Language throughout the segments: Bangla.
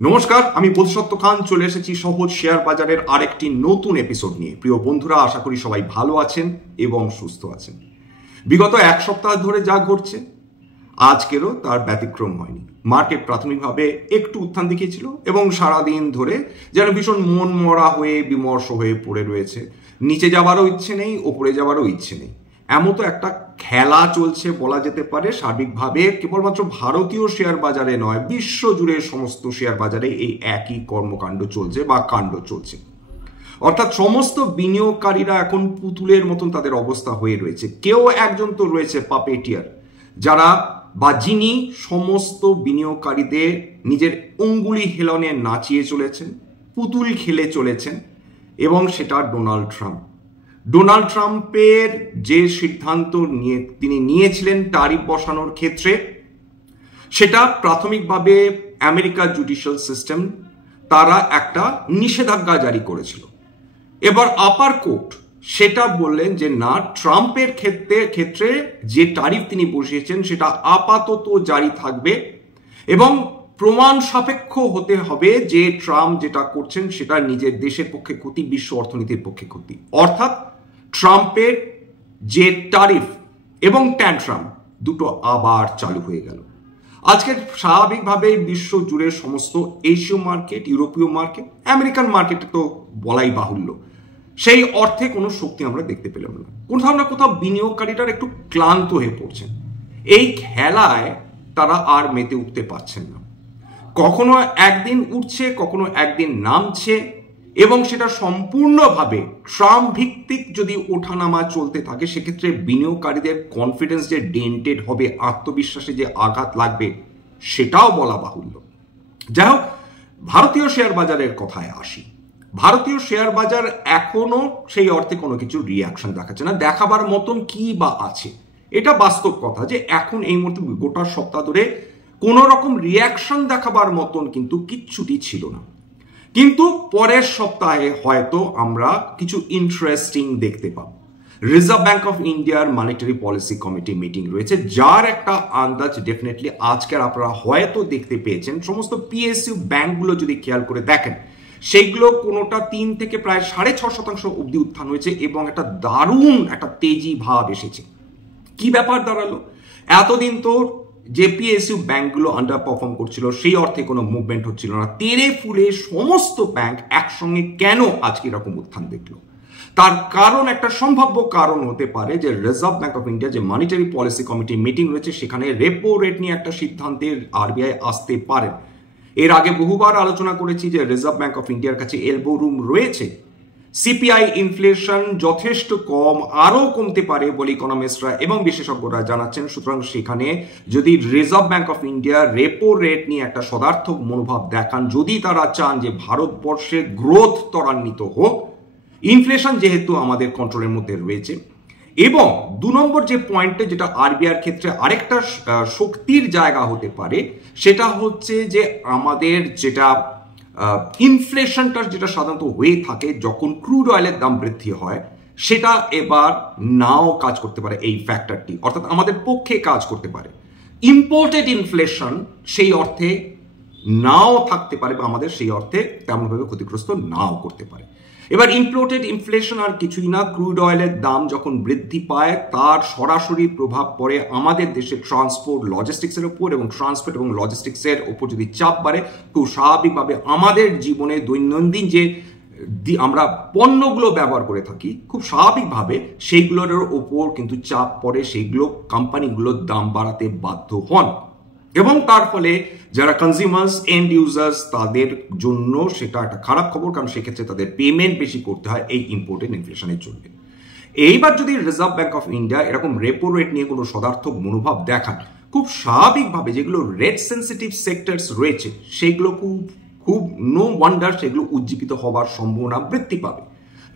নমস্কার, আমি বোধসত্ত্ব খান চলে এসেছি সহজ শেয়ার বাজারের আরেকটি নতুন এপিসোড নিয়ে। প্রিয় বন্ধুরা, আশা করি সবাই ভালো আছেন এবং সুস্থ আছেন। বিগত এক সপ্তাহ ধরে যা ঘটছে আজকেরও তার ব্যতিক্রম হয়নি। মার্কেট প্রাথমিকভাবে একটু উত্থান দেখিয়েছিল এবং সারাদিন ধরে যেন ভীষণ মন মরা হয়ে বিমর্ষ হয়ে পড়ে রয়েছে। নিচে যাবারও ইচ্ছে নেই, ওপরে যাবারও ইচ্ছে নেই, এমন তো একটা খেলা চলছে বলা যেতে পারে। সার্বিকভাবে কেবলমাত্র ভারতীয় শেয়ার বাজারে নয়, বিশ্ব জুড়ে সমস্ত শেয়ার বাজারে এই একই কর্মকাণ্ড চলছে বা কাণ্ড চলছে। অর্থাৎ সমস্ত বিনিয়োগকারীরা এখন পুতুলের মতন তাদের অবস্থা হয়ে রয়েছে। কেউ একজন তো রয়েছে পাপেটিয়ার, যারা বা যিনি সমস্ত বিনিয়োগকারীদের নিজের অঙ্গুলি হেলনে নাচিয়ে চলেছেন, পুতুল খেলে চলেছেন, এবং সেটা ডোনাল্ড ট্রাম্প। ডোনাল্ড ট্রাম্পের যে সিদ্ধান্ত তিনি নিয়েছিলেন ট্যারিফ বসানোর ক্ষেত্রে, সেটা প্রাথমিকভাবে আমেরিকার জুডিশিয়াল সিস্টেম তারা একটা নিষেধাজ্ঞা জারি করেছিল। এবার আপার কোর্ট সেটা বললেন যে না, ট্রাম্পের ক্ষেত্রে যে ট্যারিফ তিনি বসিয়েছেন সেটা আপাতত জারি থাকবে এবং প্রমাণ সাপেক্ষ হতে হবে যে ট্রাম্প যেটা করছেন সেটা নিজের দেশের পক্ষে ক্ষতি, বিশ্ব অর্থনীতির পক্ষে ক্ষতি। অর্থাৎ ট্রাম্পের যে ট্যারিফ এবং ট্যান্ট্রাম দুটো আবার চালু হয়ে গেল। আজকে স্বাভাবিকভাবে বিশ্ব জুড়ে সমস্ত এশীয় মার্কেট, ইউরোপীয় মার্কেট, আমেরিকান মার্কেটে তো বলাই বাহুল্য, সেই অর্থে কোনো শক্তি আমরা দেখতে পেলাম না। কোথাও না কোথাও বিনিয়োগকারীরা একটু ক্লান্ত হয়ে পড়ছেন। এই খেলায় তারা আর মেতে উঠতে পারছেন না। কখনো একদিন উঠছে, কখনো একদিন নামছে, এবং সেটা সম্পূর্ণভাবে ট্রাম্প ভিত্তিক যদি ওঠানামা চলতে থাকে, সেক্ষেত্রে বিনিয়োগকারীদের কনফিডেন্স যে ডেন্টেড হবে, আত্মবিশ্বাসে যে আঘাত লাগবে, সেটাও বলা বাহুল্য। যাই হোক, ভারতীয় শেয়ার বাজারের কথায় আসি। ভারতীয় শেয়ার বাজার এখনো সেই অর্থে কোনো কিছু রিয়াকশন দেখাচ্ছে না। দেখাবার মতন কি বা আছে? এটা বাস্তব কথা যে এখন এই মুহূর্তে গোটা সপ্তাহ ধরে কোন রকম রিয়াকশন দেখাবার মতন কিন্তু কিচ্ছুটি ছিল না। কিন্তু পরের সপ্তাহে হয়তো আমরা কিছু ইন্টারেস্টিং দেখতে পাব। রিজার্ভ ব্যাংক অফ ইন্ডিয়ার মনিটারি পলিসি কমিটি মিটিং রয়েছে, যার একটা আন্দাজ ডেফিনেটলি আজকের আপনারা হয়তো দেখতে পেয়েছেন। সমস্ত পিএসইউ ব্যাংকগুলো যদি খেয়াল করে দেখেন, সেইগুলো কোনোটা 3 থেকে প্রায় 6.5% অব্দি উত্থান হয়েছে এবং একটা দারুণ একটা তেজি ভাব এসেছে। কি ব্যাপার দাঁড়ালো? এতদিন তো যে পিএসইউ ব্যাংকগুলো আন্ডার পারফর্ম করছিল, সেই অর্থে কোনো মুভমেন্ট হচ্ছিল না। তেড়ে ফুলে সমস্ত ব্যাংক একসঙ্গে কেন আজকে এরকম উত্থান দেখলো? তার কারণ, একটা সম্ভাব্য কারণ হতে পারে যে রিজার্ভ ব্যাংক অফ ইন্ডিয়া যে মনিটারি পলিসি কমিটি মিটিং রয়েছে, সেখানে রেপো রেট নিয়ে একটা সিদ্ধান্তে আরবিআই আসতে পারে। এর আগে বহুবার আলোচনা করেছি যে রিজার্ভ ব্যাংক অফ ইন্ডিয়ার কাছে এলবো রুম রয়েছে। সিপিআই ইনফ্লেশন যথেষ্ট কম, আরও কমতে পারে বলে ইকোনমিস্টরা এবং বিশেষজ্ঞরা জানাচ্ছেন। সুতরাং সেখানে যদি reserve bank of India repo rate নিয়ে একটা সদার্থক মনোভাব দেখান, যদি তারা চান যে ভারতবর্ষে গ্রোথ ত্বরান্বিত হোক, ইনফ্লেশন যেহেতু আমাদের কন্ট্রোলের মধ্যে রয়েছে, এবং 2 নম্বর যে পয়েন্টে যেটা আরবিআইয়ের ক্ষেত্রে আরেকটা শক্তির জায়গা হতে পারে, সেটা হচ্ছে যে আমাদের যেটা ইনফ্লেশনটা যেটা সাধারণত হয়ে থাকে যখন ক্রুড অয়েলের দাম বৃদ্ধি হয়, সেটা এবার নাও কাজ করতে পারে। এই ফ্যাক্টরটি অর্থাৎ আমাদের পক্ষে কাজ করতে পারে। ইম্পোর্টেড ইনফ্লেশন সেই অর্থে নাও থাকতে পারে বা আমাদের সেই অর্থে তেমনভাবে ক্ষতিগ্রস্ত নাও করতে পারে। এবার ইম্পোর্টেড ইনফ্লেশন আর কিছুই না, ক্রুড অয়েলের দাম যখন বৃদ্ধি পায় তার সরাসরি প্রভাব পড়ে আমাদের দেশের ট্রান্সপোর্ট লজিস্টিক্সের উপর, এবং ট্রান্সপোর্ট এবং লজিস্টিক্সের উপর যদি চাপ বাড়ে, খুব স্বাভাবিকভাবে আমাদের জীবনে দৈনন্দিন যে আমরা পণ্যগুলো ব্যবহার করে থাকি, খুব স্বাভাবিকভাবে সেইগুলোর ওপর কিন্তু চাপ পড়ে, সেইগুলো কোম্পানিগুলোর দাম বাড়াতে বাধ্য হন, এবং তার ফলে যারা কনজিউমার্স, এন্ড ইউজার্স, তাদের জন্য সেটা একটা খারাপ খবর, কারণ সেক্ষেত্রে তাদের পেমেন্ট বেশি করতে হয় এই ইম্পোর্টেড ইনফ্লেশনের জন্য। এইবার যদি রিজার্ভ ব্যাংক অফ ইন্ডিয়া এরকম রেপো রেট নিয়ে কোনো সদার্থক মনোভাব দেখান, খুব স্বাভাবিকভাবে যেগুলো রেট সেন্সিটিভ সেক্টরস রয়েছে সেগুলো খুব নো ওয়ান্ডার সেগুলো উজ্জীবিত হওয়ার সম্ভাবনা বৃদ্ধি পাবে।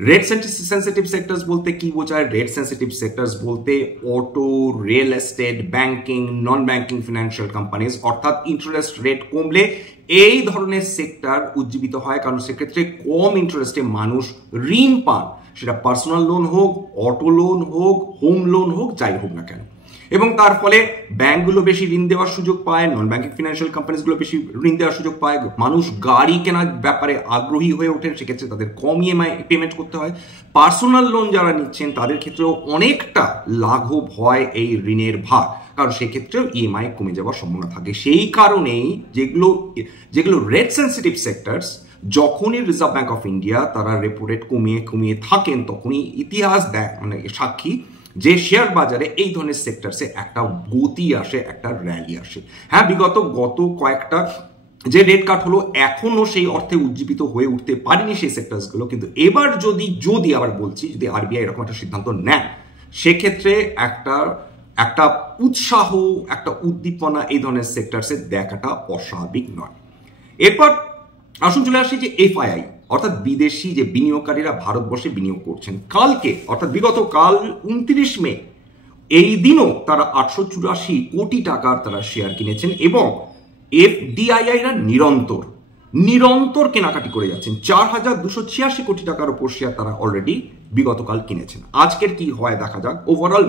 রেট সেন্সিটিভ সেক্টরস বলতে কি বোঝায়? রেট সেন্সিটিভ সেক্টরস বলতে auto, real estate, banking, non banking financial companies. অর্থাৎ ইন্টারেস্ট রেট কমলে এই ধরনের সেক্টর উজ্জীবিত হয়, কারণ সেক্ষেত্রে কম ইন্টারেস্টে মানুষ ঋণ পান, সেটা পার্সোনাল লোন হোক, অটো লোন হোক, হোম লোন হোক, যাই হোক না কেন। এবং তার ফলে ব্যাংকগুলো বেশি ঋণ দেওয়ার সুযোগ পায়, নন ব্যাংকিং ফিনান্সিয়াল কোম্পানিজগুলো বেশি ঋণ দেওয়ার সুযোগ পায়, মানুষ গাড়ি কেনার ব্যাপারে আগ্রহী হয়ে ওঠেন, সেক্ষেত্রে তাদের কম ইএমআই পেমেন্ট করতে হয়। পার্সোনাল লোন যারা নিচ্ছেন তাদের ক্ষেত্রেও অনেকটা লাঘব হয় এই ঋণের ভার, কারণ সেক্ষেত্রেও ইএমআই কমে যাওয়ার সম্ভাবনা থাকে। সেই কারণেই যেগুলো রেট সেন্সিটিভ সেক্টরস, যখনই রিজার্ভ ব্যাংক অফ ইন্ডিয়া তারা রেপো রেট কমিয়ে থাকেন, তখনই ইতিহাস দেয় মানে সাক্ষী যে শেয়ার বাজারে এই ধরনের সেক্টরসে একটা গতি আসে, একটা র্যালি আসে। হ্যাঁ, গত কয়েকটা যে রেট কাট হলো এখনো সেই অর্থে উজ্জীবিত হয়ে উঠতে পারেনি সেই সেক্টরসগুলো, কিন্তু এবার যদি আবার বলছি, যদি আরবিআই এরকম একটা সিদ্ধান্ত নেয়, সেক্ষেত্রে একটা উৎসাহ, একটা উদ্দীপনা এই ধরনের সেক্টরসে দেখাটা অস্বাভাবিক নয়। এরপর আসুন চলে আসি যে এফআইআই, অর্থাৎ বিদেশি যে বিনিয়োগকারীরা ভারতবর্ষে বিনিয়োগ করছেন। কালকে অর্থাৎ বিগত কাল 29 মে এই দিনও তারা 884 কোটি টাকার তারা শেয়ার কিনেছেন এবং এফডিআইআইরা নিরন্তর কেনাকাটি করে যাচ্ছেন। 4286 কোটি টাকার উপর শেয়ার তারা অলরেডি বিগতকাল কিনেছেন। আজকের কি হয় দেখা যাক। ওভারঅল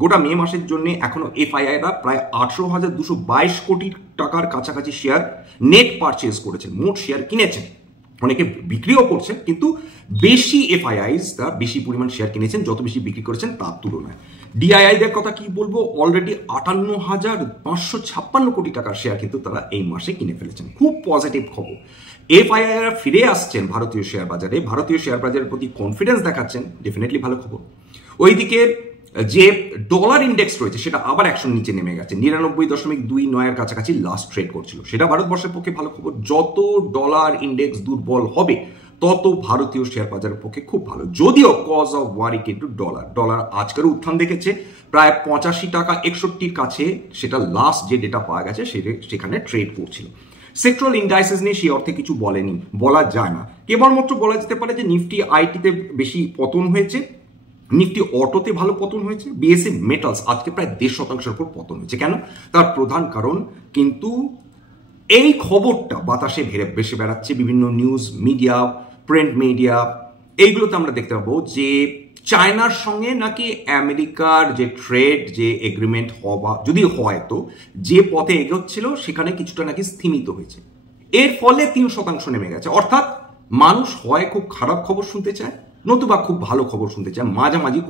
গোটা মে মাসের জন্য এখনো এফআইআইরা প্রায় 18,222 কোটি টাকার কাছাকাছি শেয়ার নেট পারচেজ করেছেন, মোট শেয়ার কিনেছেন। অনেকে বিক্রিও করছেন, কিন্তু বেশি এফআইআইস বেশি পরিমাণ শেয়ার কিনেছেন, যত বেশি বিক্রি করেছেন তার তুলনায়। ডিআইআইদের কথা কি বলবো, অলরেডি 58,556 কোটি টাকার শেয়ার কিন্তু তারা এই মাসে কিনে ফেলেছেন। খুব পজিটিভ খবর। এফআইআইরা ফিরে আসছেন ভারতীয় শেয়ার বাজারে, ভারতীয় শেয়ার বাজারের প্রতি কনফিডেন্স দেখাচ্ছেন, ডেফিনেটলি ভালো খবর। ওইদিকে যে ডলার ইন্ডেক্স রয়েছে সেটা আবার 100 নিচে নেমে গেছে, 99.29 কাছাকাছি লাস্ট ট্রেড করছিল, সেটা ভারতবর্ষের পক্ষে ভালো খবর। যত ডলার ইন্ডেক্স দুর্বল হবে তত ভারতীয় শেয়ার বাজারের পক্ষে খুব ভালো। যদিও কজ অফ ওয়ারি কিন্তু ডলার আজকের উত্থান দেখেছে প্রায় 85 টাকা 61 কাছে, সেটা লাস্ট যে ডেটা পাওয়া গেছে সেখানে ট্রেড করছিল। সেক্টরাল ইন্ডাইসেস নিয়ে সেই অর্থে কিছু বলা যায় না, কেবলমাত্র বলা যেতে পারে যে নিফটি আইটিতে বেশি পতন হয়েছে, নিফটি অটোতে ভালো পতন হয়েছে, বিএসসি মেটালস আজকে প্রায় 1.5% উপর পতন হয়েছে। কেন? তার প্রধান কারণ কিন্তু এই খবরটা বাতাসে ভেসে বেড়াচ্ছে, বিভিন্ন নিউজ মিডিয়া, প্রিন্ট মিডিয়া, এইগুলোতে আমরা দেখতে পাবো যে চায়নার সঙ্গে নাকি আমেরিকার যে ট্রেড যে এগ্রিমেন্ট হওয়া যদি হয়, তো যে পথে এগোচ্ছিল সেখানে কিছুটা নাকি স্থিমিত হয়েছে, এর ফলে 3% নেমে গেছে। অর্থাৎ মানুষ হয় খুব খারাপ খবর শুনতে চায়, নতুবা খুব ভালো খবর শুনতে চায়, মাঝামাঝি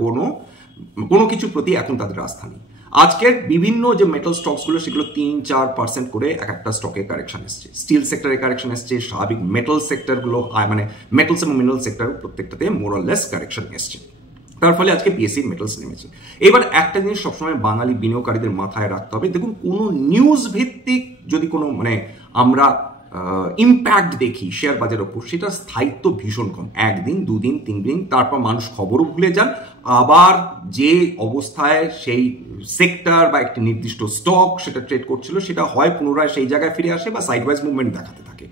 কোনো কিছুর প্রতি এখন তাদের আস্থা নেই। আজকের বিভিন্ন যে মেটাল স্টকসগুলো সেগুলো 3-4% করে একটা স্টকে কারেকশন এসছে। স্টিল সেক্টরে কারেকশন এসছে, স্বাভাবিক মেটাল সেক্টরগুলো মানে মেটালস এবং মিনারেল সেক্টর প্রত্যেকটাতে মোরাললেস কারেকশন এসছে। তার ফলে আজকে বিএসসি মেটালস নেমেছে। এবার একটা জিনিস সবসময় বাঙালি বিনিয়োগকারীদের মাথায় রাখতে হবে, দেখুন কোনো নিউজ ভিত্তিক যদি কোনো আমরা ইম্প্যাক্ট দেখি শেয়ার বাজারের উপর, সেটা স্থায়িত্ব ভীষণ কম। 1 দিন 2 দিন 3 দিন, তারপর মানুষ খবরও ভুলে যান, আবার যে অবস্থায় সেই সেক্টর বা একটি নির্দিষ্ট স্টক সেটা ট্রেড করছিল সেটা হয় পুনরায় সেই জায়গায় ফিরে আসে বা সাইডওয়াইজ মুভমেন্ট দেখাতে থাকে,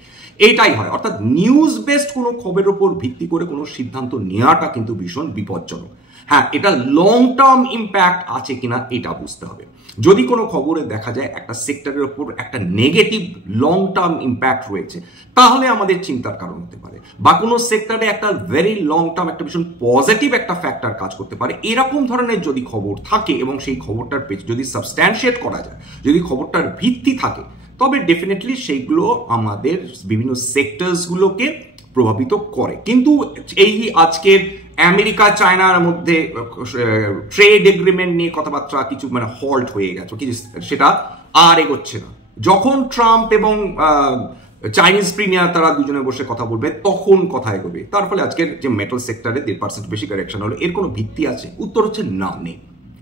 এইটাই হয়। অর্থাৎ নিউজ বেসড কোনো খবরের উপর ভিত্তি করে কোনো সিদ্ধান্ত নেওয়াটা কিন্তু ভীষণ বিপজ্জনক। হ্যাঁ, এটা লং টার্ম ইম্প্যাক্ট আছে কিনা এটা বুঝতে হবে। যদি কোনো খবরে দেখা যায় একটা সেক্টরের উপর একটা নেগেটিভ লং টার্ম ইম্প্যাক্ট রয়েছে, তাহলে আমাদের চিন্তার কারণ হতে পারে। বা কোনো সেক্টরে একটা ভেরি লং টার্ম একটা ভীষণ পজিটিভ একটা ফ্যাক্টর কাজ করতে পারে, এরকম ধরনের যদি খবর থাকে এবং সেই খবরটার যদি সাবস্ট্যান্সিয়েট করা যায়, যদি খবরটার ভিত্তি থাকে, তবে ডেফিনেটলি সেইগুলো আমাদের বিভিন্ন সেক্টরসগুলোকে প্রভাবিত করে। কিন্তু এই আজকের আমেরিকা চায়নার মধ্যে ট্রেড এগ্রিমেন্ট নিয়ে কথাবার্তা কিছু হল্ট হয়ে গেছে, সেটা আর এগোচ্ছে না। যখন ট্রাম্প এবং চাইনিজ প্রিমিয়ার তারা দুজনে বসে কথা বলবে তখন কথা এগোবে। তার ফলে আজকের যে মেটাল সেক্টরে 1.5% বেশি কারেকশন হলো, এর কোনো ভিত্তি আছে? উত্তর হচ্ছে না, নেই।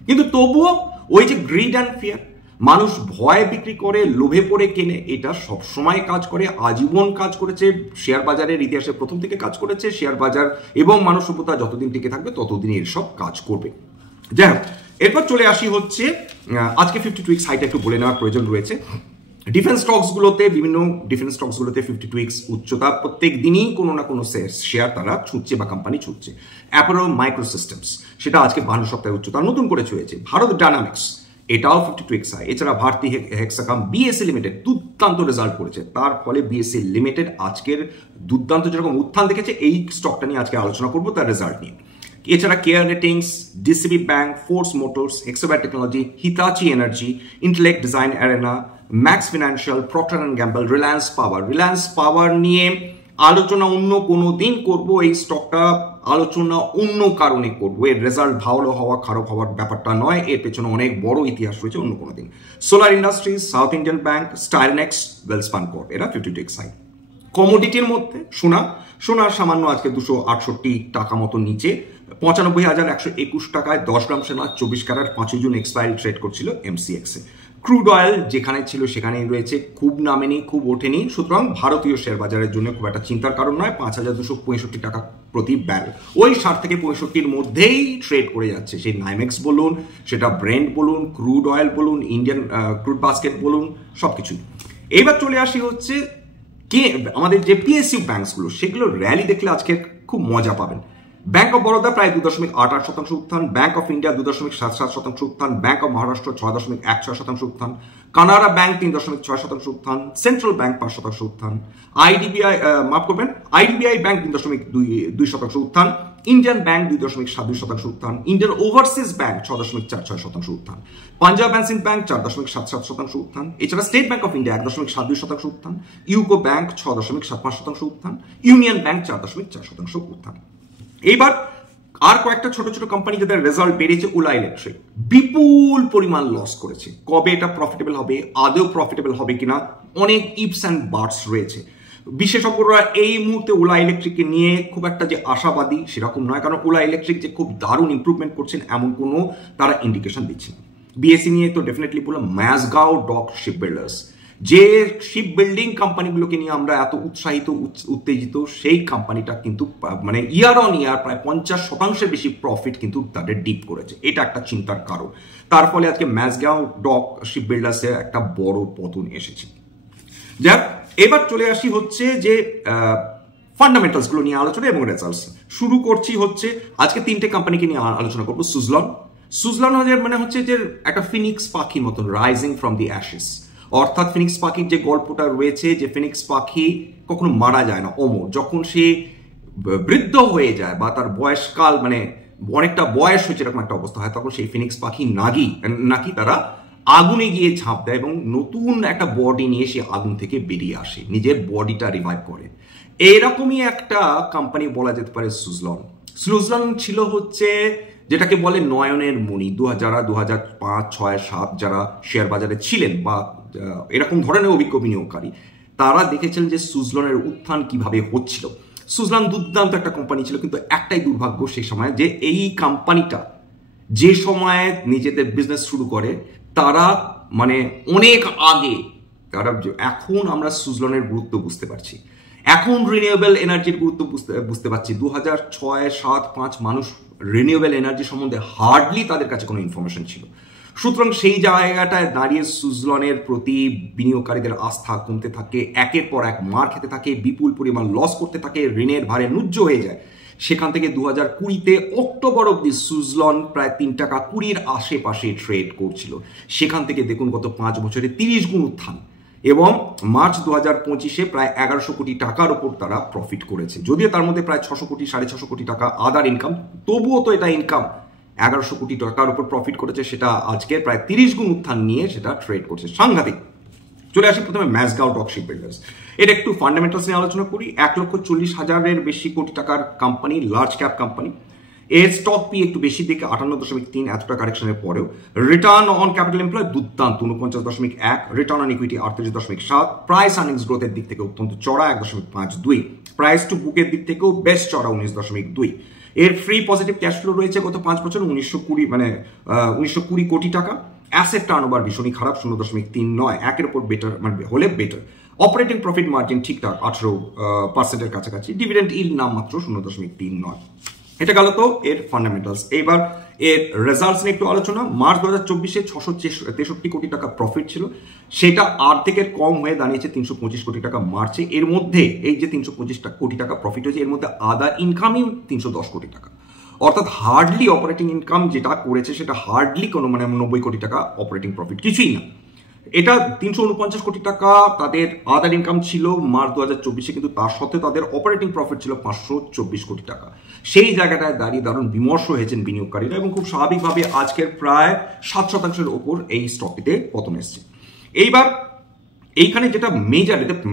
কিন্তু তবুও ওই যে গ্রিড অ্যান্ড ফিয়ার, মানুষ ভয় বিক্রি করে, লোভে পড়ে কেনে, এটা সবসময় কাজ করে, আজীবন কাজ করেছে, শেয়ার বাজারের ইতিহাসে প্রথম থেকে কাজ করেছে। শেয়ার বাজার এবং মানব সভ্যতা যতদিন টিকে থাকবে ততদিন এর সব কাজ করবে। যাই হোক, এরপর চলে আসি হচ্ছে আজকে 52 উইকস হাইটা একটু বলে নেওয়ার প্রয়োজন রয়েছে। ডিফেন্স স্টকসগুলোতে 52 উইকস উচ্চতা, প্রত্যেক দিনই কোনো না কোনো শেয়ার তারা ছুটছে বা কোম্পানি ছুটছে। অ্যাপোলো মাইক্রো সিস্টেমস সেটা আজকে 52 সপ্তাহে উচ্চতা নতুন করে ছুঁয়েছে। ভারত ডায়নামিক্স এটাও 52 উইকস হাই। এছাড়া ভারতী হেক্সাকাম, বিএসসি লিমিটেড দুর্দান্ত রেজাল্ট করেছে, তার ফলে বিএসসি লিমিটেড আজকের দুর্দান্ত যেরকম উত্থান দেখেছে, এই স্টকটা নিয়ে আজকে আলোচনা করবো তার রেজাল্ট নিয়ে। এছাড়া Care Ratings, DCB Bank, Force Motors, এক্সোবার Technology, Hitachi Energy, Intellect Design Arena, Max Financial, Procter and Gamble, Reliance Power নিয়ে আলোচনা অন্য কোনো দিন করবো। এই স্টকটা আলোচনা অন্য কারণে করবো, এর রেজাল্ট ভালো হওয়া খারাপ হওয়ার ব্যাপারটা নয়, এর পেছনে অনেক বড় ইতিহাস রয়েছে, অন্য কোনো দিন। Solar Industries, South Indian Bank, স্টাইলনেক্স, ওয়েলস্পান কর্প, এরা 52 এক্সাইড। কমোডিটির মধ্যে সোনার সামান্য আজকে 268 টাকা মতো নিচে, 95,121 টাকায় 10 গ্রাম সোনা 24 ক্যারেট 5 জুন এক্সপায়ারি ট্রেড করছিল এমসিএক্স এ। ক্রুড অয়েল যেখানে ছিল সেখানেই রয়েছে, খুব নামেনি, খুব ওঠেনি, সুতরাং ভারতীয় শেয়ার বাজারের জন্য খুব একটা চিন্তার কারণ নয়। 5,265 টাকা প্রতি ব্যারেল, ওই 60 থেকে 65-র মধ্যেই ট্রেড করে যাচ্ছে। সেই নাইমেক্স বলুন, সেটা ব্রেন্ট বলুন, ক্রুড অয়েল বলুন, ইন্ডিয়ান ক্রুড বাস্কেট বলুন, সবকিছু। এইবার চলে আসি হচ্ছে আমাদের যে পিএসইউ ব্যাংকসগুলো, সেগুলো র্যালি দেখলে আজকে খুব মজা পাবেন। ব্যাংক অফ বরোদা প্রায় 2.88% উত্থান, ব্যাংক অফ ইন্ডিয়া 2.77% উত্থান, ব্যাংক অফ মহারাষ্ট্র 6.16% উত্থান, কানাড়া ব্যাংক 3.6% উত্থান, সেন্ট্রাল ব্যাংক 5% উত্থান, আইডিবিআই ব্যাংক 3.2% উত্থান, ইন্ডিয়ান ব্যাংক 2.72% উত্থান, ইন্ডিয়ান ওভারসিজ ব্যাংক 6.46% উত্থান, পাঞ্জাব অ্যান্ড সিন্ধ ব্যাংক 4.77% উত্থান, এছাড়া স্টেট ব্যাংক অফ ইন্ডিয়া 1.72% উত্থান, ইউকো ব্যাংক 6.75% উত্থান, ইউনিয়ন ব্যাংক 4.4% উত্থান। এইবার আর কয়েকটা ছোট ছোট কোম্পানি যাদের রেজাল্ট বেড়েছে, ওলা ইলেকট্রিক বিপুল পরিমাণ লস করেছে। কবে এটা প্রফিটেবল হবে, আদৌ প্রফিটেবল হবে কিনা, অনেক ইপস অ্যান্ড বাটস রয়েছে। বিশেষজ্ঞরা এই মুহূর্তে ওলা ইলেকট্রিককে নিয়ে খুব একটা যে আশাবাদী সেরকম নয়, কারণ ওলা ইলেকট্রিক যে খুব দারুণ ইমপ্রুভমেন্ট করছেন এমন কোনো তারা ইন্ডিকেশন দিচ্ছে না। বিএসসি নিয়ে তো ডেফিনেটলি বললাম, ম্যাজগাঁও ডক শিপ বিল্ডার্স, যে শিপ বিল্ডিং কোম্পানিগুলোকে নিয়ে আমরা এত উৎসাহিত উত্তেজিত, সেই কোম্পানিটা কিন্তু মানে ইয়ার অন ইয়ার প্রায় 50% বেশি প্রফিট কিন্তু তাদের ডিপ করেছে। এটা একটা চিন্তার কারণ। তার ফলে আজকে ম্যাজগাঁও ডক শিপ বিল্ডার্সের একটা বড় পতন এসেছে। যাক, এবার চলে আসি হচ্ছে যে ফান্ডামেন্টালস গুলো নিয়ে আলোচনা এবং রেজাল্টস। শুরু করছি হচ্ছে আজকে 3টে কোম্পানিকে নিয়ে আলোচনা করবো। সুজলন মানে হচ্ছে যে একটা ফিনিক্স পাখির মতন, রাইজিং ফ্রম দি অ্যাশেস। অর্থাৎ ফিনিক্স পাখির যে গল্পটা রয়েছে, যে ফিনিক্স পাখি কখনো মারা যায় না, অমর। যখন সে বৃদ্ধ হয়ে যায় বা তার বয়সকাল মানে অনেকটা বয়স হয়েছে এরকম একটা অবস্থা হয়, তখন সেই ফিনিক্স পাখি নাকি তারা আগুনে গিয়ে ঝাঁপ দেয় এবং নতুন একটা বডি নিয়ে সে আগুন থেকে বেরিয়ে আসে, নিজের বডিটা রিভাইভ করে। এরকমই একটা কোম্পানি বলা যেতে পারে সুজলন ছিল হচ্ছে যেটাকে বলে নয়নের মণি। 2005, 6, 7 যারা শেয়ার বাজারে ছিলেন বা এরকম ধরনের অভিজ্ঞ বিনিয়োগকারী, তারা দেখেছিলেন যে সুজলনের উত্থান কিভাবে হচ্ছিল। সুজলন দুর্দান্ত একটা কোম্পানি ছিল, কিন্তু একটাই দুর্ভাগ্য সেই সময় যে এই কোম্পানিটা যে সময়ে নিজেদের বিজনেস শুরু করে তারা মানে অনেক আগে, তারা এখন আমরা সুজলনের গুরুত্ব বুঝতে পারছি, এখন রিনিউয়েবল এনার্জির গুরুত্ব বুঝতে পারছি। 2006, 7, 5 মানুষ রিনিউয়েবল এনার্জি সম্বন্ধে হার্ডলি তাদের কাছে কোনো ইনফরমেশন ছিল। সুতরাং সেই জায়গাটায় দাঁড়িয়ে সুজলনের প্রতি বিনিয়োগকারীদের আস্থা কমতে থাকে, একের পর এক মার খেতে থাকে, বিপুল পরিমাণ লস করতে থাকে, ঋণের ভারে নুজ্জ হয়ে যায়। সেখান থেকে 2020-তে অক্টোবর অব্দি সুজলন প্রায় 3 টাকা 20-র আশেপাশে ট্রেড করছিল। সেখান থেকে দেখুন গত 5 বছরে 30 গুণ উত্থান, এবং মার্চ 2025-এ প্রায় 1100 কোটি টাকার উপর তারা প্রফিট করেছে। যদিও তার মধ্যে প্রায় 600 কোটি 650 কোটি টাকা আদার ইনকাম, তবুও তো এটা ইনকাম। 1100 কোটি টাকার উপর প্রফিট করেছে, সেটা আজকে প্রায় 30 গুণ উত্থান নিয়ে সেটা ট্রেড করছে, সাংঘাতিক। চলে আসি প্রথমে ম্যাজগাঁও ডক শিপ বিল্ডার্স। এটা একটু ফান্ডামেন্টালস নিয়ে আলোচনা করি। 1,40,000-এর বেশি কোটি টাকার কোম্পানি, লার্জ ক্যাপ কোম্পানি। এর স্টক পি একটু বেশি দিকে 58.3, এতটা কারেকশনের পরেও। রিটার্ন অন ক্যাপিটাল এমপ্লয় দুর্দান্ত 49.1, return on equity 38.7, price earnings গ্রোথের দিক থেকে অত্যন্ত চড়া 1.52, প্রাইস টু বুকের দিক থেকেও বেশ চড়া 19.2। এর ফ্রি পজিটিভ ক্যাশ ফ্লো রয়েছে গত 5 বছর 1920 কোটি টাকা। অ্যাসেট টার্নওভার ভীষণই খারাপ, 0.39, একের উপর বেটার মানে হলে বেটার। অপারেটিং প্রফিট মার্জিন ঠিকঠাক 18%-এর কাছাকাছি। ডিভিডেন্ড ইল্ড নাম মাত্র 0.39। এটা গেল তো এর ফান্ডামেন্টালস। এইবার এর রেজাল্টস নিয়ে একটু আলোচনা। মার্চ 2024-এ 663 কোটি টাকা প্রফিট ছিল, সেটা অর্ধেকের কম হয়ে দাঁড়িয়েছে 325 কোটি টাকা মার্চে। এর মধ্যে এই যে 325 কোটি টাকা প্রফিট হয়েছে, এর মধ্যে আদার ইনকামই 310 কোটি টাকা। অর্থাৎ হার্ডলি অপারেটিং ইনকাম যেটা করেছে সেটা হার্ডলি কোনো 90 কোটি টাকা অপারেটিং প্রফিট, কিছুই না। এটা 349 কোটি টাকা তাদের আদার ইনকাম ছিল মার্চ 2024-এ, কিন্তু তার সত্ত্বেও তাদের অপারেটিং প্রফিট ছিল 524 কোটি টাকা। সেই জায়গাটায় দাঁড়িয়ে দারুণ বিমর্ষ হয়েছেন বিনিয়োগকারীরা এবং খুব স্বাভাবিকভাবে আজকের প্রায় 7% ওপর এই স্টকটিতে পতন এসছে। এইবার এইখানে যেটা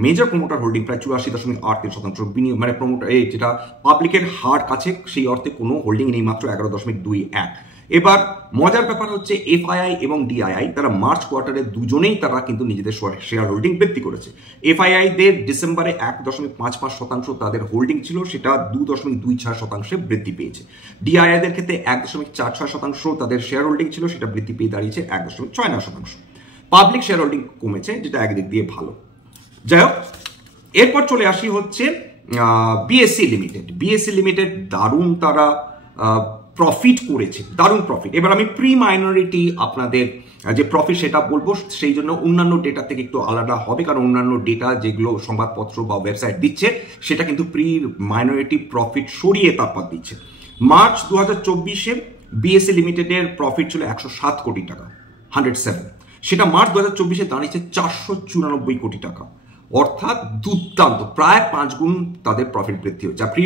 মেজর প্রমোটার হোল্ডিং প্রায় 84.83% বিনিয়োগ, মানে প্রমোটার এই যেটা পাবলিকের হার কাছে, সেই অর্থে কোনো হোল্ডিং নেই, মাত্র 11.21। এবার মজার ব্যাপার হচ্ছে এফআইআই এবং ডিআইআই তারা মার্চ কোয়ার্টারে দুজনেই তারা কিন্তু নিজেদের শেয়ার হোল্ডিং বৃদ্ধি করেছে। এফআইআই দের ডিসেম্বরে 1.55% তাদের হোল্ডিং ছিল, সেটা 2.26% বৃদ্ধি পেয়েছে। ডিআইআই দের ক্ষেত্রে 1.46% তাদের শেয়ার হোল্ডিং ছিল, সেটা বৃদ্ধি পেয়ে দাঁড়িয়েছে 1.69%। পাবলিক শেয়ার হোল্ডিং কমেছে, যেটা একদিক দিয়ে ভালো। যাই হোক, এরপর চলে আসি হচ্ছে বিএসসি লিমিটেড। বিএসসি লিমিটেড দারুণ তারা প্রফিট করেছে, দারুণ প্রফিট। এবার আমি প্রি মাইনরিটি আপনাদের যে প্রফিট সেটা বলবো, সেই জন্য অন্যান্য ডেটা থেকে একটু আলাদা হবে, কারণ অন্যান্য ডেটা যেগুলো সংবাদপত্র বা ওয়েবসাইট দিচ্ছে সেটা কিন্তু প্রি মাইনরিটি প্রফিট সরিয়ে তারপর দিচ্ছে। মার্চ 2024-এ বিএসসি লিমিটেডের প্রফিট ছিল 107 কোটি টাকা, 107। সেটা মার্চ 2024-এ দাঁড়িয়েছে 494 কোটি টাকা, অর্থাৎ দুর্দান্ত, প্রায় 5 গুণ তাদের প্রফিট বৃদ্ধি হচ্ছে। প্রি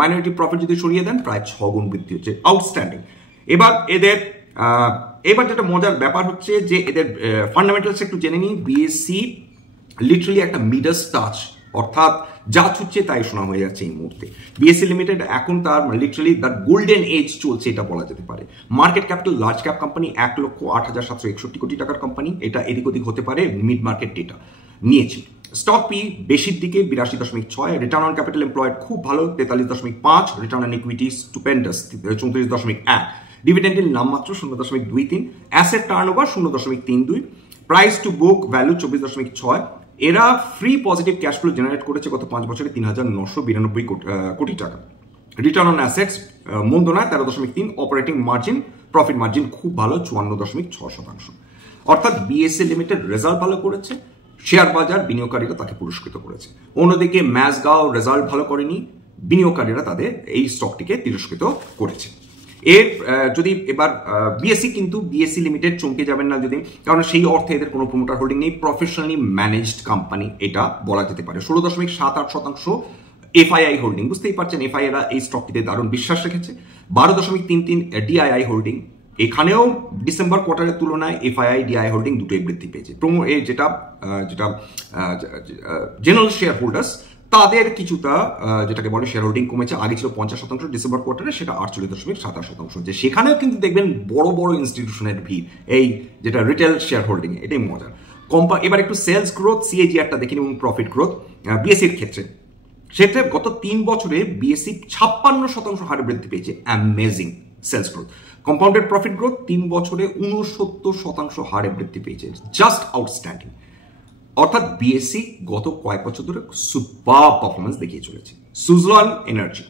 মাইনরিটি প্রফিট যদি সরিয়ে দেন প্রায় 6 গুণ বৃদ্ধি হচ্ছে, আউটস্ট্যান্ডিং। এবার যেটা মজার ব্যাপার হচ্ছে যে এদের ফান্ডামেন্টালস একটু জেনে নিই। বিএসসি লিটারালি একটা মিডাস টাচ, অর্থাৎ যা ছুটছে তাই শোনা হয়ে যাচ্ছে এই মুহূর্তে। বিএসসি লিমিটেড এখন তার লিটারালি তার গোল্ডেন এজ চলছে, এটা বলা যেতে পারে। Market capital large cap company, 1,08,761 কোটি টাকার কোম্পানি, এটা এদিক ওদিক হতে পারে, মিড মার্কেট ডেটা নিয়েছি। স্টক পি বেশির দিকে 82.6, রিটার্ন অন ক্যাপিটাল এমপ্লয়েড খুব ভালো 43.5, রিটার্ন অন ইকুইটি স্টুপেন্ডাস 34.1, ডিভিডেন্ডের নামমাত্র 0.23, asset turnover 0.32, price to book value 24.6। এরা free positive cash flow generate করেছে গত 5 বছরে 3,992 কোটি টাকা। রিটার্ন অন অ্যাসেটস মন্দ নয় 13.3, অপারেটিং মার্জিন প্রফিট মার্জিন খুব ভালো 54.6%। অর্থাৎ বিএসসি লিমিটেড রেজাল্ট ভালো করেছে, শেয়ার বাজার বিনিয়োগকারীরা তাকে পুরস্কৃত করেছে। অন্যদিকে ম্যাসগাঁও রেজাল্ট ভালো করেনি, বিনিয়োগকারীরা তাদের এই স্টকটিকে তিরস্কৃত করেছে। এর যদি এবার বিএসসি লিমিটেড চমকে যাবেন না যদি, কারণ সেই অর্থে এদের কোনো প্রমোটার হোল্ডিং নেই, প্রফেশনালি ম্যানেজড কোম্পানি এটা বলা যেতে পারে। 16.78% এফআইআই হোল্ডিং, বুঝতেই পারছেন এফআইআইরা এই স্টকটিতে দারুণ বিশ্বাস রেখেছে। 12.33 ডিআইআই হোল্ডিং, এখানেও ডিসেম্বর কোয়ার্টারের তুলনায় এফআইআই ডিআই হোল্ডিং দুটোই বৃদ্ধি পেয়েছে। যেটা জেনারেল শেয়ার হোল্ডার্স তাদের কিছুটা যেটাকে বলে শেয়ার হোল্ডিং কমেছে, আগে ছিল 50% ডিসেম্বর কোয়ার্টারে, সেটা 48.27%। যে সেখানেও কিন্তু দেখবেন বড় বড় ইনস্টিটিউশনের ভিড় এই যেটা রিটেল শেয়ার হোল্ডিং, এটাই মজার। এবার একটু সেলস গ্রোথ সিএজিআরটা দেখেন এবং প্রফিট গ্রোথ বিএসসির ক্ষেত্রে। সেক্ষেত্রে গত 3 বছরে বিএসসি 56% হারে বৃদ্ধি পেয়েছে, amazing sales growth. Compounded profit growth 3 বছরে 69% হারে বৃদ্ধি পেয়েছে, জাস্ট আউটস্ট্যান্ডিং। অর্থাৎ বিএসসি গত কয়েক বছর ধরে সুপার পারফরমেন্স দেখিয়ে চলেছে। সুজলন এনার্জি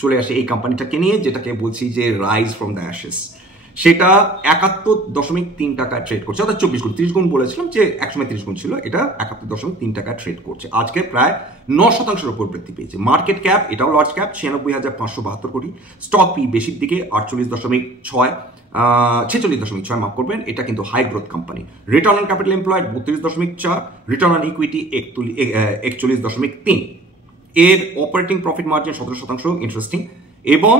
চলে আসে এই কোম্পানিটাকে নিয়ে, যেটাকে বলছি যে রাইজ ফ্রম দ্য অ্যাশেস, সেটা 71.3 টাকায় ট্রেড করছে, অর্থাৎ 24 গুণ, 30 গুণ বলেছিলাম যে একসময় 30 গুণ ছিল, এটা 71.3 টাকায় ট্রেড করছে। আজকে প্রায় 9% উপর বৃদ্ধি পেয়েছে। মার্কেট ক্যাপ এটাও লার্জ ক্যাপ 96,572 কোটি, স্টক পি বেশির দিকে 46.6 মাফ করবেন, এটা কিন্তু high growth company. Return on capital employed 32.4, return on equity 41.3, এর অপারেটিং প্রফিট মার্জিন 17%, ইন্টারেস্টিং, এবং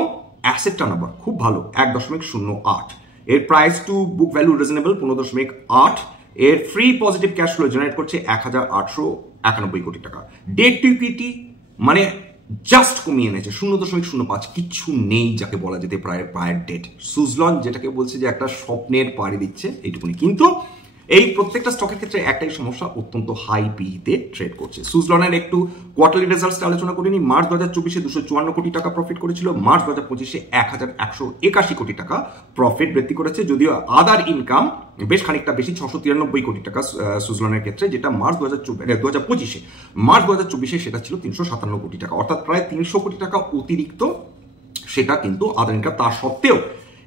অ্যাসেট টার্নওভার খুব ভালো 1.08, এর price to book value reasonable 15.8, এর free positive cash flow generate করছে 1,891 কোটি টাকা। ডেট টু ইকুইটি মানে জাস্ট কমিয়ে এনেছে 0.05, কিচ্ছু নেই যাকে বলা যেতে প্রায় ডেট। সুজলন যেটাকে বলছে যে একটা স্বপ্নের পাড়ি দিচ্ছে এইটুকুনি, কিন্তু এই প্রত্যেকটা স্টকের ক্ষেত্রে একটাই সমস্যা, অত্যন্ত হাই পিতে ট্রেড করছে। সুজলনের একটু কোয়ার্টারলি রেজাল্টস আলোচনা করিনি। মার্চ 2024-এ 254 কোটি টাকা প্রফিট করেছিল, মার্চ 2025-এ 1,181 কোটি টাকা প্রফিট বৃদ্ধি করেছে, যদিও আদার ইনকাম বেশ খানিকটা বেশি 693 কোটি টাকা সুজলনের ক্ষেত্রে, যেটা মার্চ 2024-এ সেটা ছিল 357 কোটি টাকা, অর্থাৎ প্রায় 300 কোটি টাকা অতিরিক্ত সেটা কিন্তু আদার ইনকাম। তার সত্ত্বেও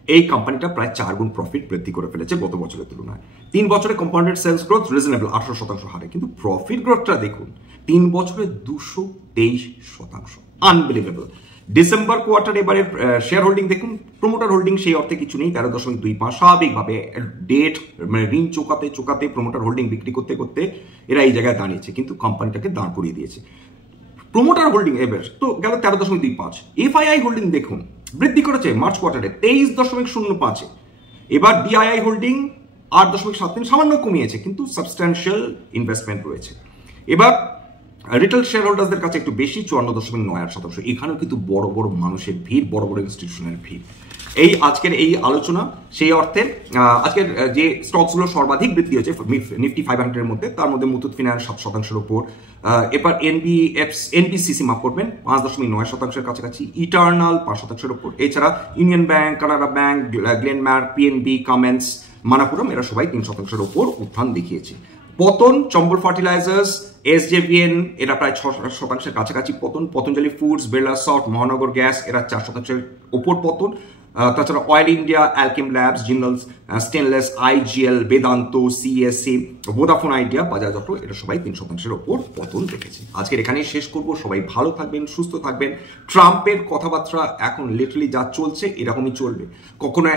এই কোম্পানিটা প্রায় 4 গুণ প্রফিট বৃদ্ধি করে ফেলেছে গত বছরের তুলনায়। 3 বছরে কম্পাউন্ডেড সেলস গ্রোথ রিজনেবল 18% হারে, কিন্তু প্রফিট গ্রোথটা দেখুন 3 বছরে 223%, আনবিলিভেবল। ডিসেম্বর কোয়ার্টার এবারে শেয়ার হোল্ডিং দেখুন, প্রমোটার হোল্ডিং সেই অর্থে কিছু নেই, 13.25। স্বাভাবিকভাবে ডেট মানে ঋণ চোকাতে চোকাতে প্রমোটার হোল্ডিং বিক্রি করতে করতে এরা এই জায়গায় দাঁড়িয়েছে, কিন্তু কোম্পানিটাকে দাঁড় করিয়ে দিয়েছে। প্রমোটার হোল্ডিং এবার তো গেল 13.25। এফআইআই হোল্ডিং দেখুন বৃদ্ধি করেছে মার্চ কোয়ার্টারে 23.05। এবার ডিআইআই হোল্ডিং 8.73, সামান্য কমিয়েছে, কিন্তু সাবস্ট্যান্সিয়াল ইনভেস্টমেন্ট রয়েছে। এবার রিটেল শেয়ার হোল্ডারদের কাছে একটু বেশি 54.98%। এখানেও কিন্তু বড় বড় মানুষের ভিড়, বড় বড় ইনস্টিটিউশনের ভিড়। এই আজকের এই আলোচনা সেই অর্থে আজকের যে স্টকসগুলো সর্বাধিক বৃদ্ধি হয়েছে নিফটি 500-এর মধ্যে, তার মধ্যে মুথুট ফিন্যান্স 7%-এর উপর। এবার এনবিসিসি মাফ করবেন 5.9%-এর কাছাকাছি, ইটার্নাল 5%-এর উপর। এছাড়া Union Bank, Canara Bank, Glenmark, PNB, Cummins, Manappuram এরা সবাই 3%-এর উপর উত্থান দেখিয়েছে। পতন চম্বল ফার্টিলাইজার্স, এসজেভিএন এরা প্রায় 6%-এর কাছাকাছি পতন। পতঞ্জলি ফুডস, বিড়লা সফট, মহানগর গ্যাস এরা 4%-এর উপর পতন। তাছাড়া oil India, Alkem labs, Jindal stainless, IGL, Vedanta, CSC, Vodafone idea, Bajaj auto এরা সবাই 3%-এর ওপর পতন দেখেছে। আজকের এখানেই শেষ করব। সবাই ভালো থাকবেন, সুস্থ থাকবেন। ট্রাম্পের কথাবার্তা এখন লিটারালি যা চলছে এরকমই চলবে। কখনো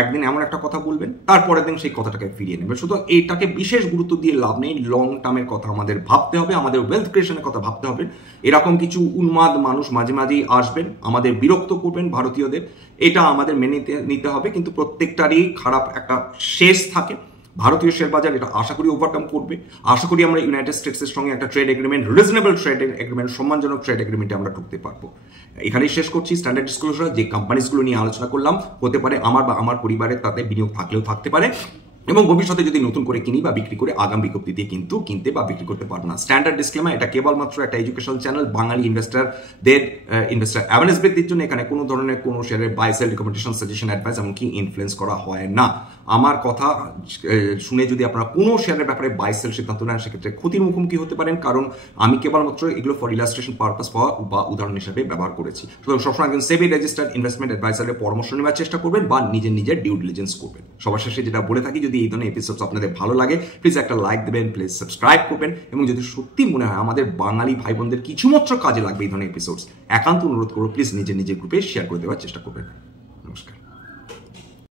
একদিন এমন একটা কথা বলবেন, তারপরের দিন সেই কথাটাকে ফিরিয়ে নেবেন। সুতরাং এইটাকে বিশেষ গুরুত্ব দিয়ে লাভ নেই। লং টার্মের কথা আমাদের ভাবতে হবে, আমাদের ওয়েলথ ক্রিয়েশনের কথা ভাবতে হবে। এরকম কিছু উন্মাদ মানুষ মাঝে মাঝেই আসবেন, আমাদের বিরক্ত করবেন ভারতীয়দের, এটা আমাদের মেনে নিতে হবে। কিন্তু প্রত্যেকটারই খারাপ একটা শেষ থাকে। ভারতীয় শেয়ার বাজার এটা আশা করি ওভারকাম করবে। আশা করি আমরা ইউনাইটেড স্টেটসের সঙ্গে একটা trade agreement, reasonable trade agreement, সম্মানজনক ট্রেড এগ্রিমেন্টে আমরা ঢুকতে পারবো। এখানেই শেষ করছি। স্ট্যান্ডার্ড ডিসক্লোজার যে কোম্পানিজগুলো নিয়ে আলোচনা করলাম, হতে পারে আমার বা আমার পরিবারের তাতে বিনিয়োগ থাকলেও থাকতে পারে, এবং ভবিষ্যতে যদি নতুন করে কিনি বা বিক্রি করে আগাম বিজ্ঞপ্তি দিয়ে কিন্তু কিনতে বা বিক্রি করতে পারবো না। স্ট্যান্ডার্ড ডিসক্লেমার, এটা কেবলমাত্র একটা এডুকেশনাল চ্যানেল। বাঙালি ইনভেস্টারদের ইনভেস্টার অ্যাওয়ারনেস বৃদ্ধির জন্য এখানে কোনো ধরনের কোনো শেয়ারের buy sell recommendation, suggestion, advice এমনকি ইনফ্লুয়েন্স করা হয় না। আমার কথা শুনে যদি আপনারা কোনো শেয়ারের ব্যাপারে বাই সেল সিদ্ধান্ত নেন, সেক্ষেত্রে ক্ষতির মুখোমুখি হতে পারেন, কারণ আমি কেবলমাত্র এগুলো ফর ইলাস্ট্রেশন পারপাস বা উদাহরণ হিসেবে ব্যবহার করেছি। সুতরাং সবসময় একজন সেবি রেজিস্টার্ড ইনভেস্টমেন্ট অ্যাডভাইসারের পরামর্শ নেওয়ার চেষ্টা করবেন বা নিজের ডিউ ডিলিজেন্স করবেন। সবার শেষে যেটা বলে থাকি, যদি এই ধরনের এপিসোড আপনাদের ভালো লাগে প্লিজ একটা লাইক দেবেন, প্লিজ সাবস্ক্রাইব করবেন, এবং যদি সত্যি মনে হয় আমাদের বাঙালি ভাই বোনদের কিছুমাত্র কাজে লাগবে এই ধরনের এপিসোডস, একান্ত অনুরোধ করবো প্লিজ নিজের গ্রুপে শেয়ার করে দেওয়ার চেষ্টা করবেন।